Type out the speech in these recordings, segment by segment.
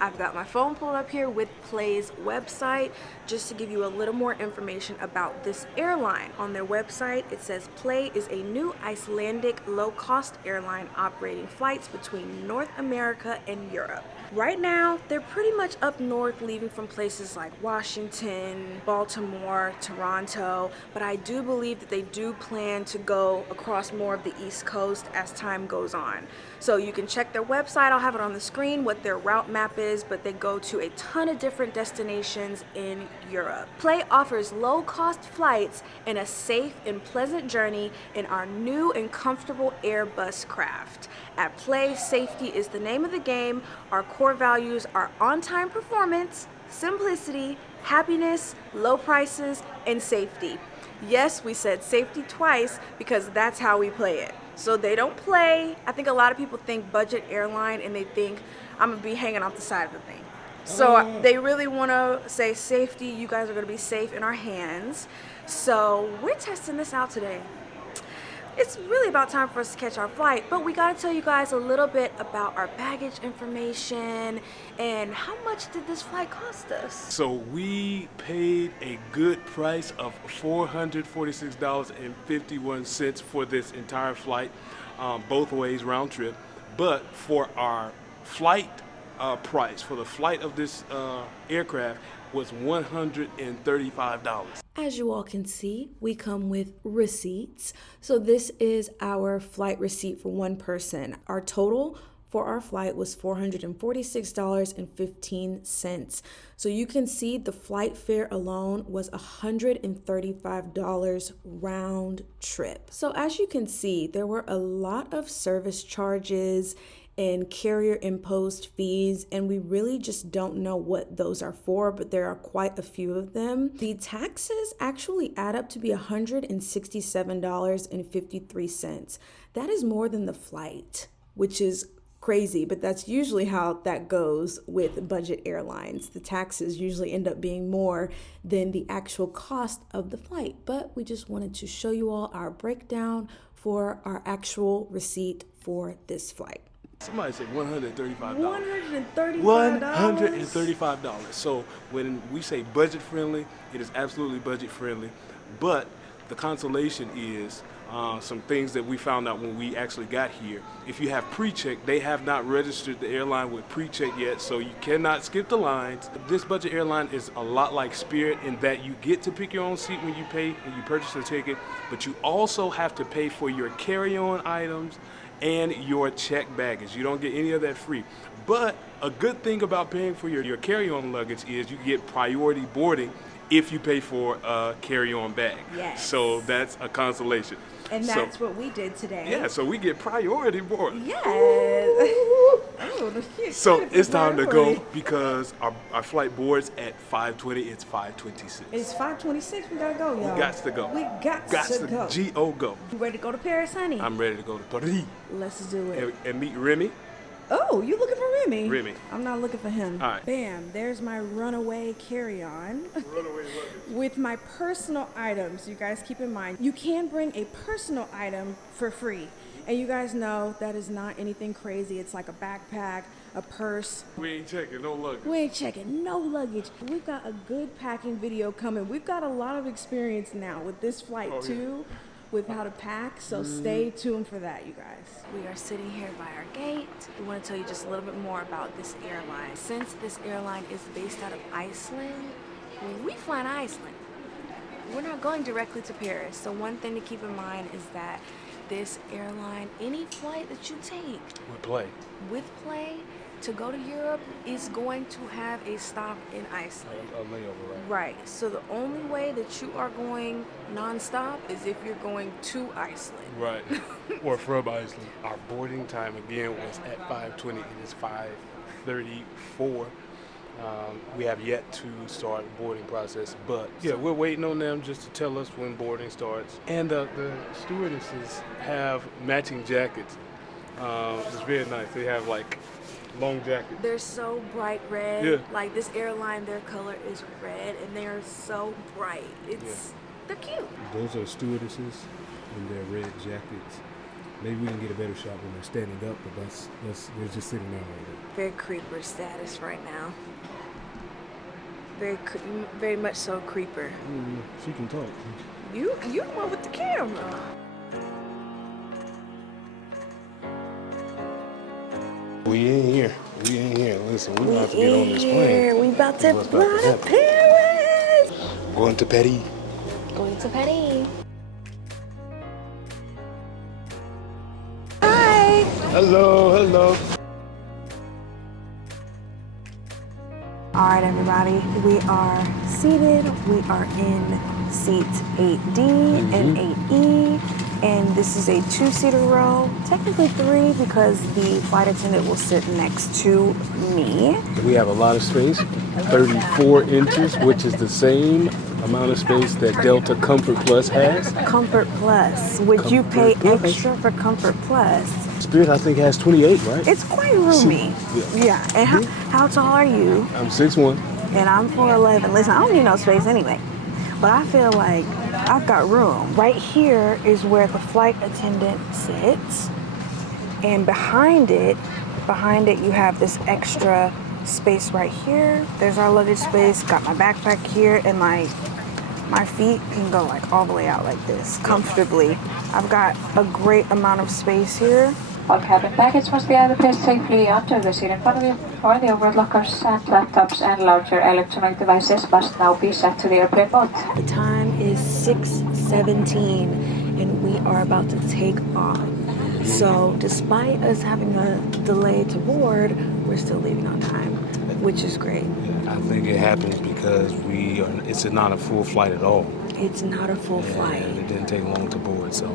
I've got my phone pulled up here with Play's website just to give you a little more information about this airline. On their website, it says Play is a new Icelandic low-cost airline operating flights between North America and Europe. Right now, they're pretty much up north, leaving from places like Washington, Baltimore, Toronto, but I do believe that they do plan to go across more of the East Coast as time goes on. So you can check their website, I'll have it on the screen, what their route map is, but they go to a ton of different destinations in Europe. Play offers low-cost flights and a safe and pleasant journey in our new and comfortable Airbus craft. At Play, safety is the name of the game. Our core values are on-time performance, simplicity, happiness, low prices, and safety. Yes, we said safety twice because that's how we play it. So they don't play. I think a lot of people think budget airline and they think I'm gonna be hanging off the side of the thing. So they really want to say safety. You guys are going to be safe in our hands. So we're testing this out today. It's really about time for us to catch our flight, but we got to tell you guys a little bit about our baggage information and how much did this flight cost us. So we paid a good price of $446.51 for this entire flight, both ways, round trip. But for our flight price, for the flight of this aircraft, was $135. As you all can see, we come with receipts. So this is our flight receipt for one person. Our total for our flight was $446.15. So you can see the flight fare alone was $135 round trip. So as you can see, there were a lot of service charges and carrier imposed fees, and we really just don't know what those are for, but there are quite a few of them. The taxes actually add up to be $167.53. That is more than the flight, which is crazy, but that's usually how that goes with budget airlines. The taxes usually end up being more than the actual cost of the flight, but we just wanted to show you all our breakdown for our actual receipt for this flight. Somebody said $135. $135? $135. So when we say budget friendly, it is absolutely budget friendly. But the consolation is some things that we found out when we actually got here. If you have pre-check, they have not registered the airline with pre-check yet, so you cannot skip the lines. This budget airline is a lot like Spirit in that you get to pick your own seat when you pay and you purchase a ticket, but you also have to pay for your carry-on items and your checked baggage. You don't get any of that free. But a good thing about paying for your carry-on luggage is you get priority boarding if you pay for a carry-on bag. Yes. So that's a consolation. And that's what we did today. Yeah, so we get priority boarding. Yes. Oh, so it's time to go because our flight boards at 5:20. It's 5:26. It's 5:26. We gotta go, y'all. We got to go. We got to go. G-O-Go. You ready to go to Paris, honey? I'm ready to go to Paris. Let's do it. And meet Remy. Oh, you looking for Remy? Remy. I'm not looking for him. All right. Bam, there's my runaway carry-on with my personal items. You guys keep in mind, you can bring a personal item for free. And you guys know that is not anything crazy. It's like a backpack, a purse. We ain't checking no luggage. We ain't checking no luggage. We've got a good packing video coming. We've got a lot of experience now with this flight too. With how to pack, so stay tuned for that, you guys. We are sitting here by our gate. We want to tell you just a little bit more about this airline. Since this airline is based out of Iceland, when we fly to Iceland, we're not going directly to Paris. So one thing to keep in mind is that this airline, any flight that you take with Play to go to Europe is going to have a stop in Iceland. A layover, right? Right. So the only way that you are going non-stop is if you're going to Iceland. Right. Or from Iceland. Our boarding time again was at 5:20. It is 5:34. We have yet to start the boarding process, but yeah, we're waiting on them just to tell us when boarding starts. And the stewardesses have matching jackets. It's very nice. They have like long jacket. They're so bright red. Yeah. Like this airline, their color is red, and they are so bright. They're cute. Those are stewardesses in their red jackets. Maybe we can get a better shot when they're standing up, but they're just sitting down right there. Very creeper status right now. Very much so creeper. She can talk. You the one with the camera. We ain't here. Listen, we about to get on this plane. We about to fly to Paris. Going to Paris. Going to Paris. Hi. Hello. All right, everybody. We are seated. We are in seat 8D and 8E. And this is a 2-seater row, technically 3 because the flight attendant will sit next to me. We have a lot of space, 34 inches, which is the same amount of space that Delta Comfort Plus has. Comfort Plus, would you pay extra for Comfort Plus? Spirit, I think, has 28, right? It's quite roomy. Yeah. And how tall are you? I'm 6'1". And I'm 4'11". Listen, I don't need no space anyway. But I feel like I've got room. Right here is where the flight attendant sits. And behind it you have this extra space right here. There's our luggage space. Got my backpack here, and my feet can go like all the way out like this comfortably. I've got a great amount of space here. All cabin baggage must be either placed safely onto the seat in front of you, or the overhead lockers and laptops and larger electronic devices must now be set to the airplane mode. The time is 6:17 and we are about to take off. So despite us having a delay to board, we're still leaving on time, which is great. I think it happens because it's not a full flight at all. It's not a full flight. And it didn't take long to board, so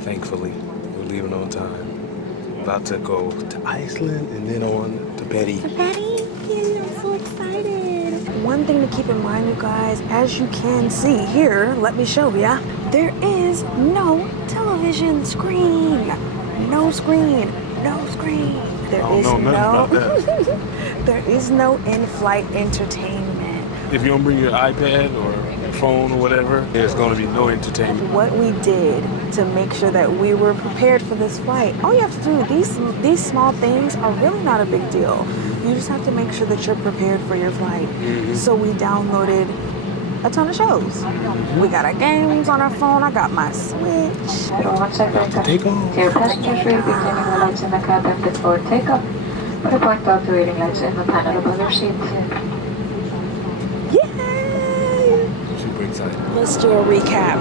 thankfully we're leaving on time. About to go to Iceland and then on to Paris. Paris? Yeah, I'm so excited. One thing to keep in mind, you guys, as you can see here, let me show ya, there is no television screen. No screen. There is no in-flight entertainment. If you don't bring your iPad or phone or whatever, there's going to be no entertainment. What we did to make sure that we were prepared for this flight, all you have to do, these small things are really not a big deal. You just have to make sure that you're prepared for your flight. So we downloaded a ton of shows. We got our games on our phone. I got my Switch. Take off. Dear passengers, we'll be dimming the lights in the cabin before takeoff. But point out the reading lights in the panel above your seat. Super excited. Let's do a recap.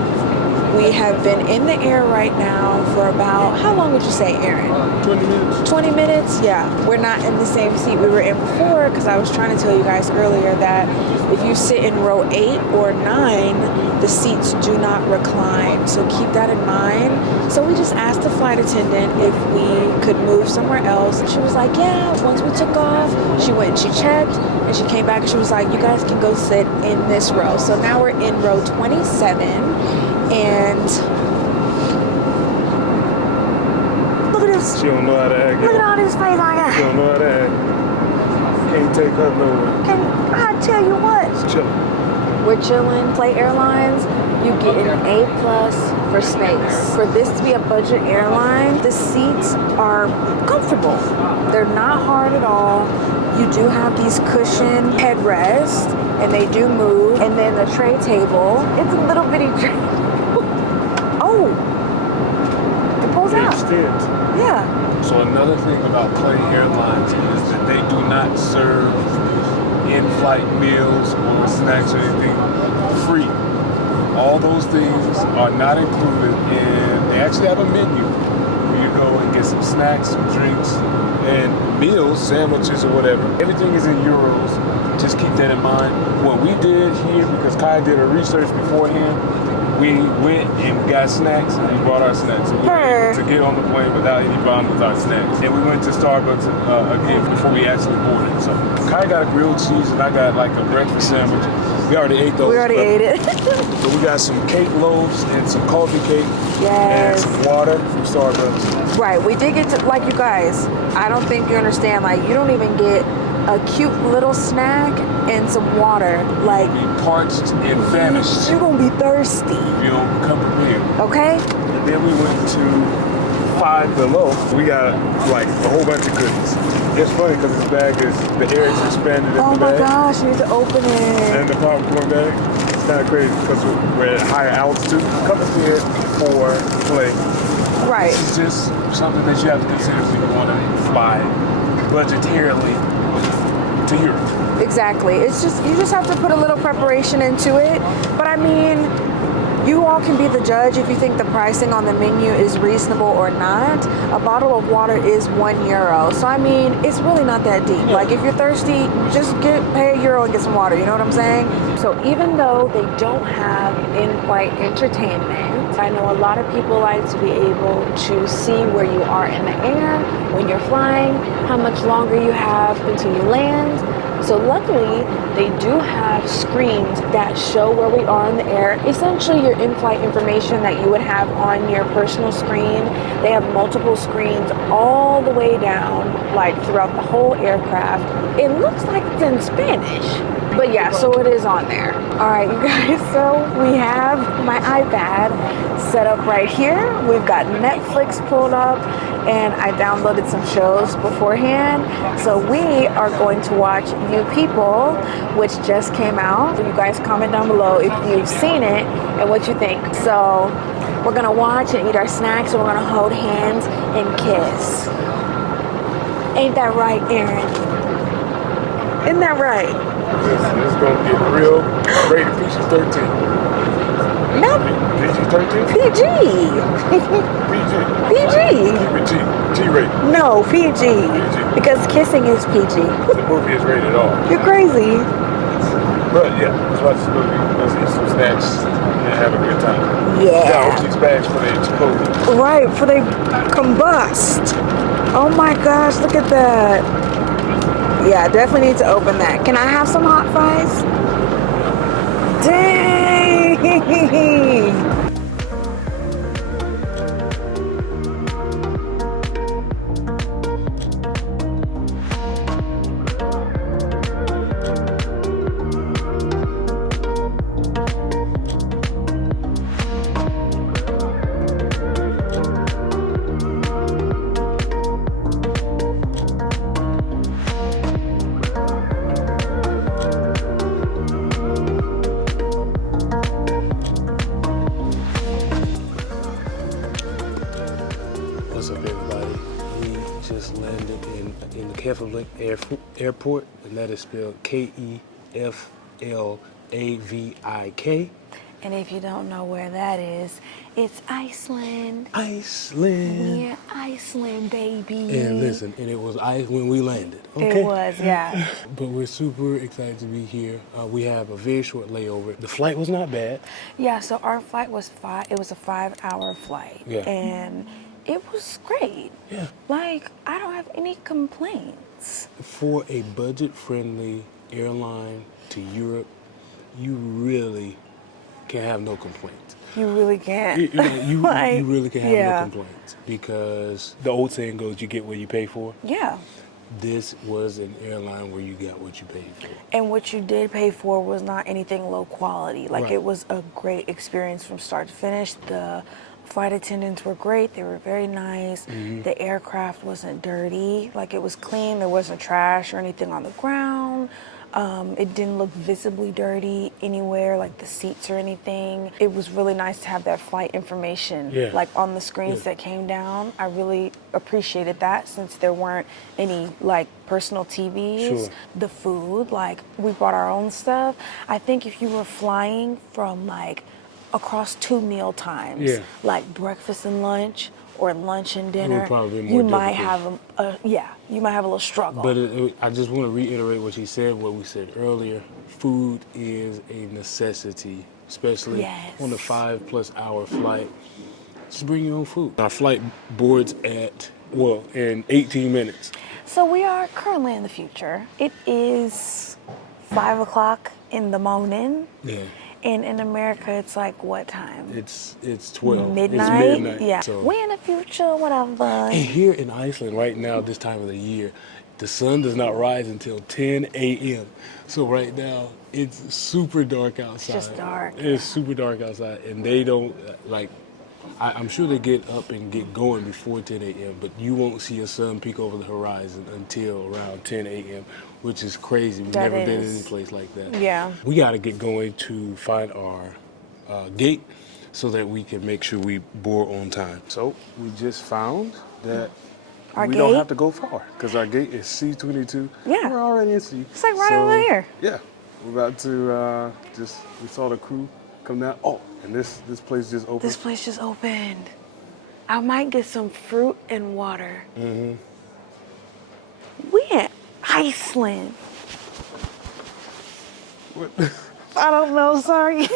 We have been in the air right now for about, how long would you say, Aaron? 20 minutes. 20 minutes? Yeah. We're not in the same seat we were in before because I was trying to tell you guys earlier that if you sit in row 8 or 9, the seats do not recline. So keep that in mind. So we just asked the flight attendant if we could move somewhere else. She was like, yeah, once we took off, she went and she checked and she came back and she was like, you guys can go sit in this row. So now we're in row 27. And look at this. She don't know how to act. Look at all this face I got. She don't know how to act. Can't take her nowhere. Can I tell you what? Chillin'. We're chilling. Play Airlines, you get an A+ for space. For this to be a budget airline, the seats are comfortable. They're not hard at all. You do have these cushion headrests, and they do move. And then the tray table, it's a little bitty tray. Oh, it pulls out. Extends. Yeah. So another thing about Play Airlines is that they do not serve in-flight meals or snacks or anything free. All those things are not included, and they actually have a menu where you go and get some snacks, some drinks, and meals, sandwiches or whatever. Everything is in euros. Just keep that in mind. What we did here, because Kyra did her research beforehand, we went and got snacks and we brought our snacks. So we were able to get on the plane without any problem with our snacks. And we went to Starbucks again before we actually boarded. So Kyra got a grilled cheese and I got like a breakfast sandwich. We already ate those. We already ate it. So we got some cake loaves and some coffee cake. Yes. And some water from Starbucks. Right, we did get to, like, you guys, I don't think you understand, like, you don't even get a cute little snack and some water. Like, Be parched and famished. you're gonna be thirsty. You know, come prepared. Okay? And then we went to 5 below, we got like a whole bunch of goodies. It's funny because this bag is, the air is expanded in Oh the my bag. gosh, you need to open it. And the popcorn bag. It's kind of crazy because we're at higher altitude. Coming here for play. Right. This is just something that you have to consider when you want to fly budgetarily to Europe. Exactly. It's just, you just have to put a little preparation into it. But I mean, you all can be the judge if you think the pricing on the menu is reasonable or not. A bottle of water is €1. So I mean, it's really not that deep. Yeah. Like if you're thirsty, just pay €1 and get some water, you know what I'm saying? So even though they don't have in-flight entertainment, I know a lot of people like to be able to see where you are in the air when you're flying, how much longer you have until you land. So luckily, they do have screens that show where we are in the air. Essentially, your in-flight information that you would have on your personal screen. They have multiple screens all the way down, like throughout the whole aircraft. It looks like it's in Spanish. But yeah, so it is on there. All right, you guys, so we have my iPad set up right here. We've got Netflix pulled up, and I downloaded some shows beforehand. So we are going to watch New People, which just came out. You guys comment down below if you've seen it and what you think. So we're gonna watch and eat our snacks, and we're gonna hold hands and kiss. Ain't that right, Aaron? Isn't that right? Listen, it's going to get real. Rated PG-13. No, PG-13? PG. PG. PG. G-rated. No, PG. PG. Because kissing is PG. The movie is rated R. You're crazy. But yeah, let's watch this movie. Let's eat some snacks and have a good time. Yeah. Yeah, open these bags for the explosion. Right, for they combust. Oh my gosh, look at that. Yeah, definitely need to open that. Can I have some hot fries? Dang! What's up, everybody? We just landed in the Keflavik Airport, and that is spelled Keflavik. And if you don't know where that is, it's Iceland. Iceland. We're Iceland, baby. And listen, and it was ice when we landed. Okay? It was, yeah. But we're super excited to be here. We have a very short layover. The flight was not bad. Yeah, so our flight was it was a 5-hour flight. Yeah. And it was great. Yeah. Like, I don't have any complaints. For a budget-friendly airline to Europe, you really can have no complaints. You really can't. You Like, really can have yeah. no complaints, because the old saying goes, you get what you pay for. Yeah. This was an airline where you got what you paid for. And what you did pay for was not anything low quality. Like, Right. It was a great experience from start to finish. The flight attendants were great. They were very nice. Mm-hmm. The aircraft wasn't dirty. Like, it was clean. There wasn't trash or anything on the ground. It didn't look visibly dirty anywhere, like the seats or anything. It was really nice to have that flight information, Yeah. like on the screens that came down. I really appreciated that, since there weren't any like personal TVs. Sure. The food, like we brought our own stuff. I think if you were flying from like across 2 meal times, Yeah. like breakfast and lunch, or lunch and dinner, probably be more you might difficult. have you might have a little struggle. But I just want to reiterate what she said, what we said earlier. Food is a necessity, especially Yes. on a 5+ hour flight. Just bring your own food. Our flight boards in 18 minutes. So we are currently in the future. It is 5 o'clock in the morning. Yeah. And in America, it's like what time? It's 12. Midnight? It's midnight. Yeah. So. We in the future, whatever. And here in Iceland right now, this time of the year, the sun does not rise until 10 a.m. So right now, it's super dark outside. just dark. It's super dark outside, and they don't, like, I'm sure they get up and get going before 10 a.m., but you won't see a sun peek over the horizon until around 10 a.m., which is crazy. We've That never been is. in any place like that. Yeah. We got to get going to find our gate so that we can make sure we board on time. So we just found that Our we gate? don't have to go far because our gate is C22. Yeah. We're already in C. It's like right over there. Yeah. We're about to we saw the crew come down. Oh, and this place just opened. This place just opened. I might get some fruit and water. Mm-hmm. We in Iceland. What? I don't know, sorry.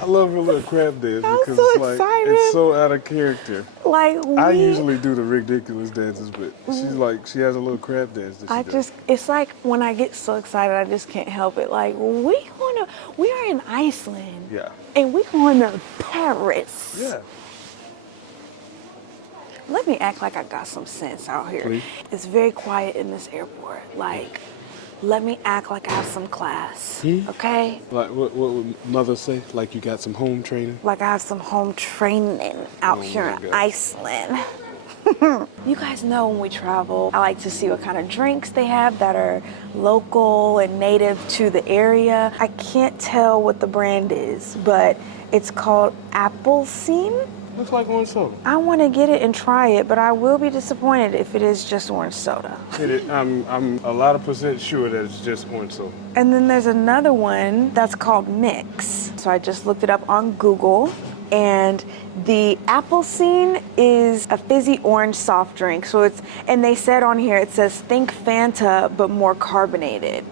I love her little crab dance I'm because so it's like excited. it's so out of character. Like I usually do the ridiculous dances, but she has a little crab dance that she does. It's like when I get so excited, I just can't help it. Like we are in Iceland. Yeah. And we going to Paris. Yeah. Let me act like I got some sense out here. Please. It's very quiet in this airport. Like, let me act like I have some class, okay? Like what would mother say? Like you got some home training? Like I have some home training out here my in God. Iceland. You guys know when we travel, I like to see what kind of drinks they have that are local and native to the area. I can't tell what the brand is, but it's called Appleseed. Looks like orange soda. I want to get it and try it, but I will be disappointed if it is just orange soda. I'm a lot of % sure that it's just orange soda. And then there's another one that's called Mix. So I just looked it up on Google, and the Appleseed is a fizzy orange soft drink. So and they said on here, it says think Fanta, but more carbonated.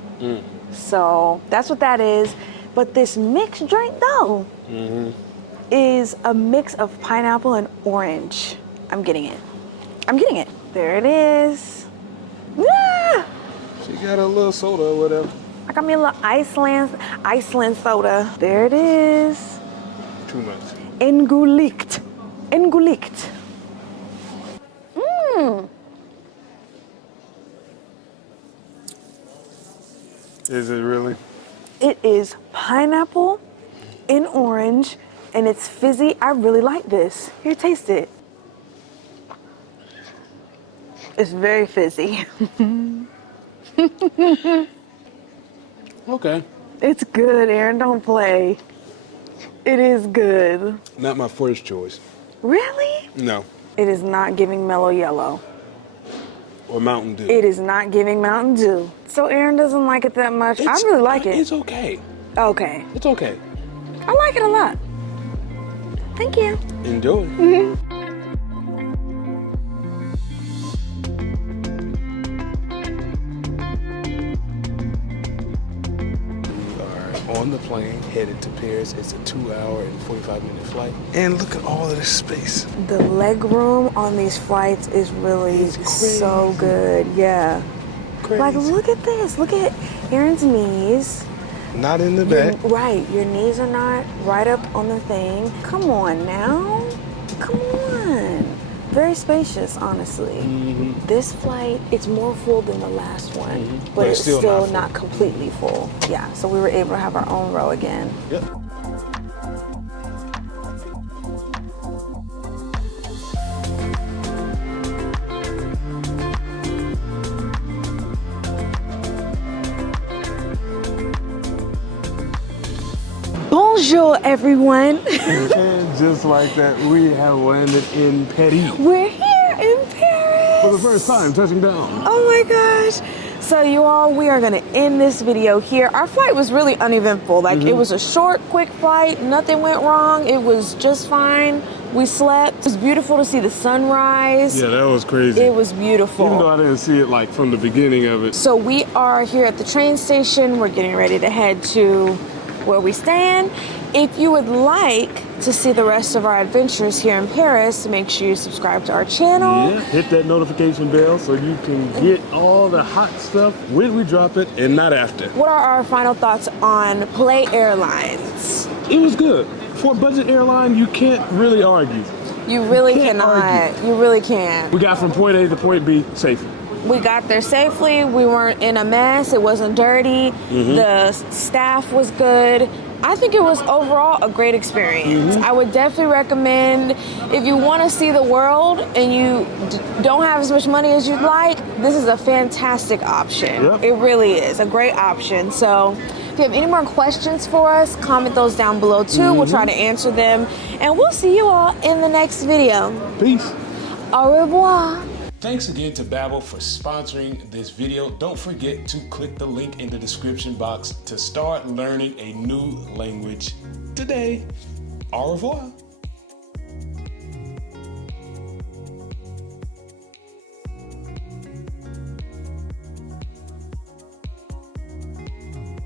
So that's what that is. But this mixed drink though, is a mix of pineapple and orange. I'm getting it. There it is. Ah! She got a little soda or whatever. I got me a little Iceland soda. There it is. Too much. Engulikt. Is it really? It is pineapple and orange, and it's fizzy. I really like this. Here, taste it. It's very fizzy. Okay. It's good, Aaron. Don't play. It is good. Not my first choice. Really? No. It is not giving Mellow Yellow. Or Mountain Dew. It is not giving Mountain Dew. So Aaron doesn't like it that much. I really like it. It's okay. Okay. It's okay. I like it a lot. Thank you. Enjoy. On the plane, headed to Paris. It's a 2-hour and 45-minute flight. And look at all of this space. The leg room on these flights is really so good. Yeah. Crazy. Like, look at this. Look at Aaron's knees. Not in the back. Right. Your knees are not right up on the thing. Come on now. Come on. Very spacious, honestly. This flight, it's more full than the last one, but it's still not completely full. Yeah, so we were able to have our own row again. Yep. Bonjour, everyone. And just like that, we have landed in Paris. We're here in Paris. For the first time, touching down. Oh my gosh. So you all, we are gonna end this video here. Our flight was really uneventful. Like it was a short, quick flight. Nothing went wrong. It was just fine. We slept. It was beautiful to see the sunrise. Yeah, that was crazy. It was beautiful. Even though I didn't see it like from the beginning of it. So we are here at the train station. We're getting ready to head to where we stand. If you would like to see the rest of our adventures here in Paris, make sure you subscribe to our channel. Yeah, hit that notification bell so you can get all the hot stuff when we drop it and not after. What are our final thoughts on Play Airlines? It was good. For a budget airline, you can't really argue. You really Can't cannot. argue. You really can't. We got from point A to point B safely. We got there safely. We weren't in a mess. It wasn't dirty. The staff was good. I think it was overall a great experience. I would definitely recommend if you want to see the world and you don't have as much money as you'd like, this is a fantastic option. Yep. It really is a great option. So if you have any more questions for us, comment those down below too. We'll try to answer them. And we'll see you all in the next video. Peace. Au revoir. Thanks again to Babbel for sponsoring this video. Don't forget to click the link in the description box to start learning a new language today. Au revoir.